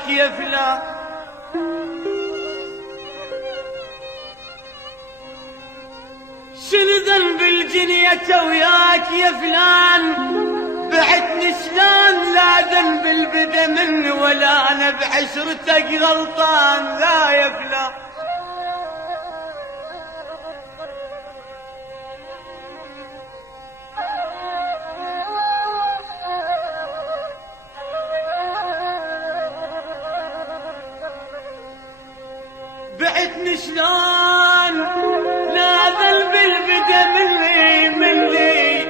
وياك يا فلان، شنو ذنب الجنية وياك يا فلان، بعتني شلون لا ذنب البدا مني ولا انا بعشرتك غلطان، لا يا فلان. بعتني شلون لا ذنب البدا مني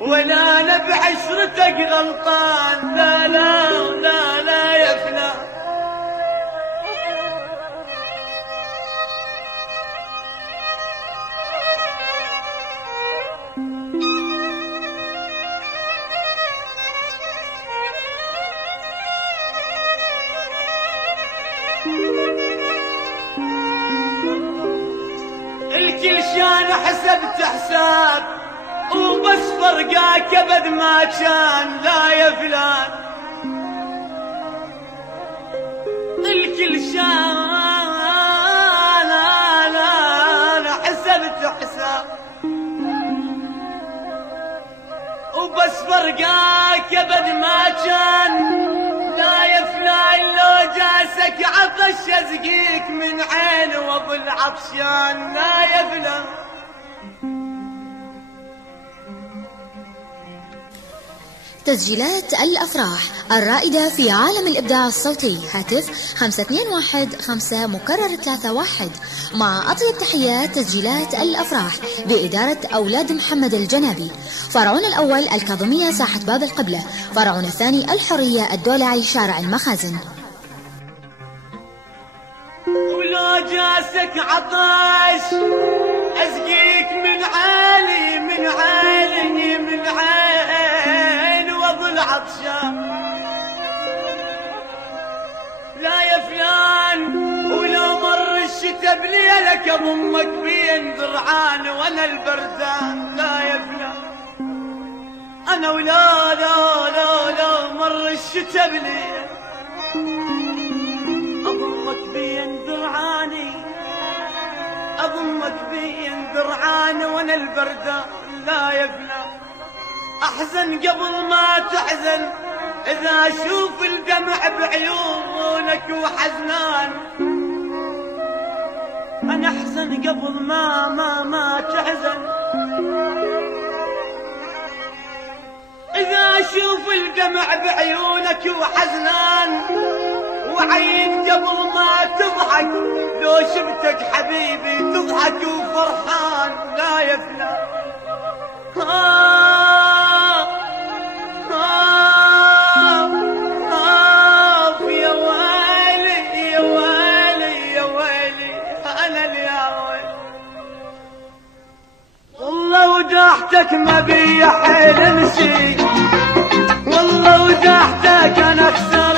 ولا انا بعشرتك غلطان، لا لا لا لا يا فلان. الكل شان حسبت حساب وبس فرقاك ابد ما كان، لا يا فلان. الكل شان انا حسبت حساب وبس فرقاك ابد ما كان، لا يا فلان. لو جاسك عطش ازقيك من عين واظل عطشان، لا يا فلان. تسجيلات الأفراح الرائدة في عالم الإبداع الصوتي، هاتف 5215 مكرر 31. مع أطيب تحيات تسجيلات الأفراح بإدارة أولاد محمد الجنابي. فرعون الأول الكاظمية ساحة باب القبلة، فرعون الثاني الحرية الدولعي شارع المخازن. ولو جاسك عطش أسقيك من عالي من عالي من عين واظل عطشان، لا يا فلان. ولو مر الشتا بليلك اضمك بين ذرعان وانا البردان، لا يا فلان. انا ولا لا لا لا مر الشتا بليل اضمك بين ذرعاني، اضمك بين ذرعاني وانا البردان، لا يا فلان. احزن قبل ما تحزن اذا اشوف الدمع بعيونك وحزنان، انا احزن قبل ما تحزن اذا اشوف الدمع بعيونك وحزنان، وعيد قبل ما تضحك لو شفتك حبيبي تضحك وفرحان، لا يا فلان. يا ويلي يا ويلي يا ويلي انا يا ويلي، والله وجاحتك ما بي حيل امشي، والله وجاحتك انا اكثر